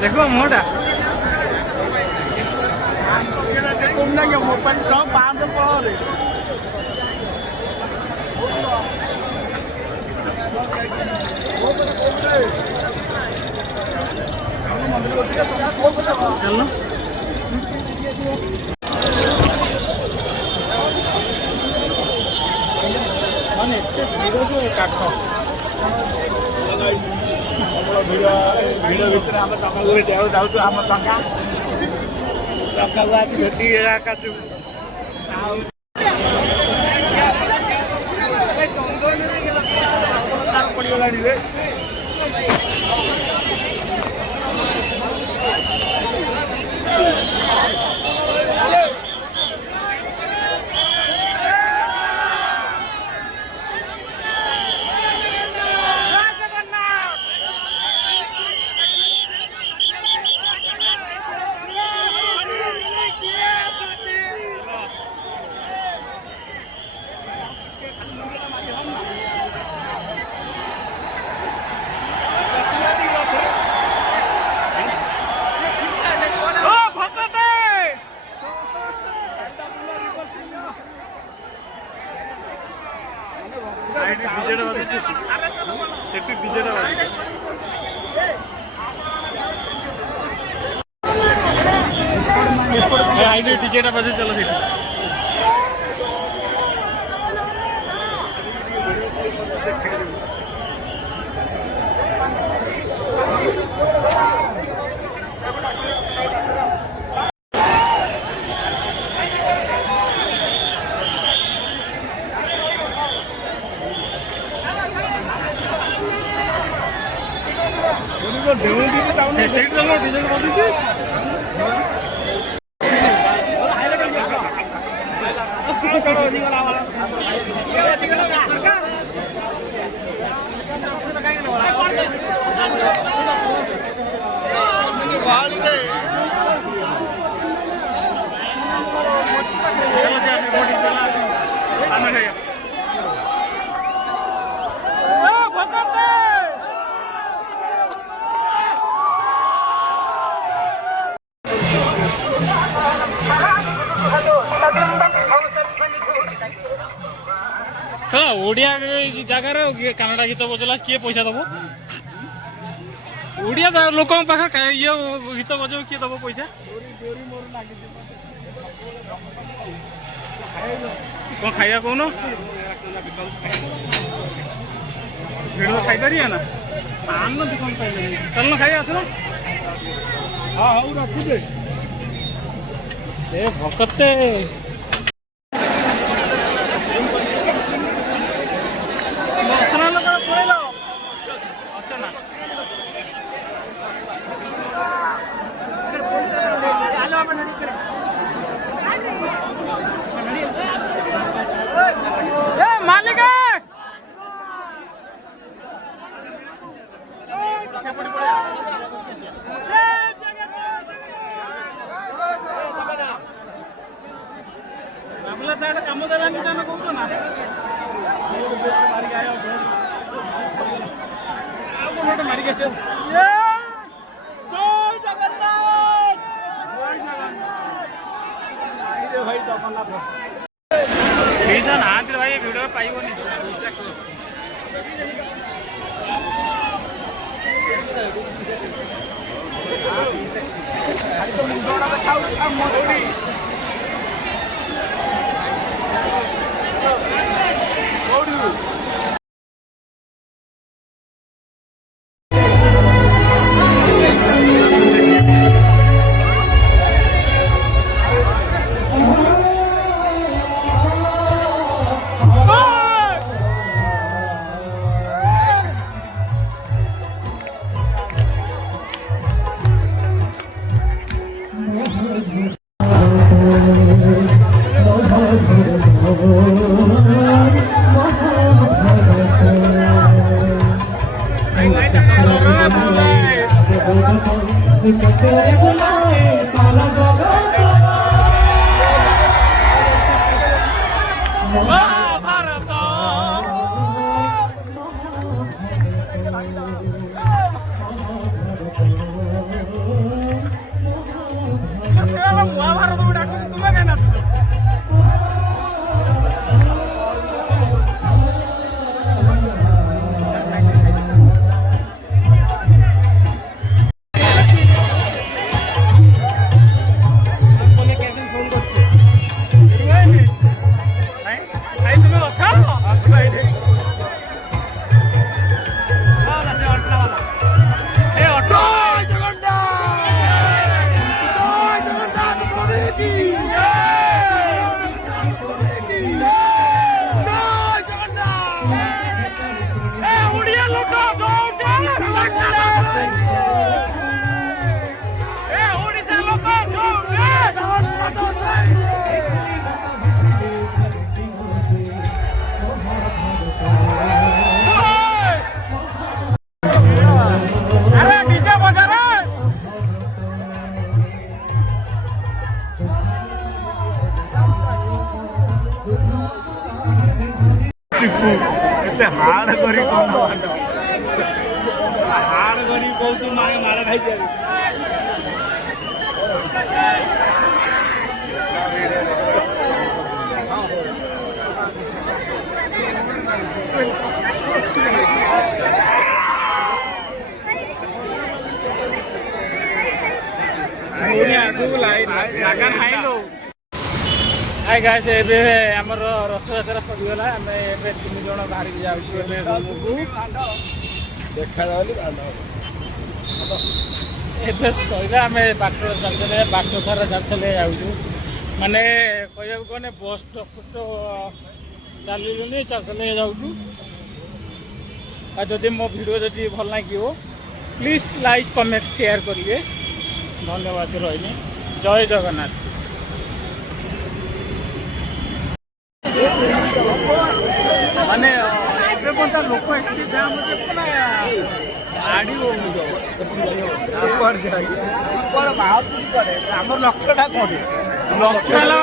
देखो मोटा मोबाइल सब 500 पर चलो काठ ଭିଡ଼ ଭିତରେ ଆମେ ଚକାଗୁରି ଯାଉଛୁ ଆମ ଚକାକୁ ଆଜି ଭେଟି କାଚୁ ଆଉ ପଡ଼ିଗଲାଣି ରେ डीजे बजे चलो सीट सीट चलो डीजे बजे ओडिया जगार कन्नड़ा गीत बजला किए पैसा दब ओडिया लोक पाखे ये गीत बजाऊ किए दब पैसा कौन खाइया कौन भिड़ खाई पारि ना आम दुकान चल ना खाई आस हाँ हाँ रखुदे ए भकते मालिक कम देवानी कौन ना मारिक भाई जगन्नाथ पैसा ना भाई भिड़ पाइबनी भारत ଚିପୁ ଏତେ ହାର୍ଡ କରି କଣ ହାର୍ଡ କରି କହୁଛୁ ମାଡ଼ ଖାଇଛି ଜାଗା ନାହିଁ ଲୋ। ହାଇ ଗାଇସ୍, ଏବେ ଆମର ରଥଯାତ୍ରା ସରିଗଲା। ଆମେ ଏବେ 3 ଜଣ ବାହାରିକି ଯାଉଛୁ ଏବେ ରୁମକୁ। ଏବେ ସରିଲା, ଆମେ ବାଟ ଚାଲି ବାଟ ସାରା ଚାଲି ଯାଉଛୁ। ମାନେ କହିବାକୁ ଗଲେ ବସ୍ ଷ୍ଟପ୍ ତ ଚାଲିଲୁନି, ଚାଲି ଯାଉଛୁ। ଆଉ ଯଦି ମୋ ଭିଡ଼ିଓ ଯଦି ଭଲ ଲାଗିବ ପ୍ଲିଜ୍ ଲାଇକ୍ କମେଣ୍ଟ ସେୟାର କରିବେ। ଧନ୍ୟବାଦ ରହିଲି। ଜୟ ଜଗନ୍ନାଥ। ମାନେ ଏବେ ପର୍ଯ୍ୟନ୍ତ ଲୋକ ଏଠି ଜାମ୍ ଗାଡ଼ି ହଉନି ଆମର ଲକ୍ଷ୍ୟଟା କ'ଣ? ଲକ୍ଷ୍ୟ ହେଲା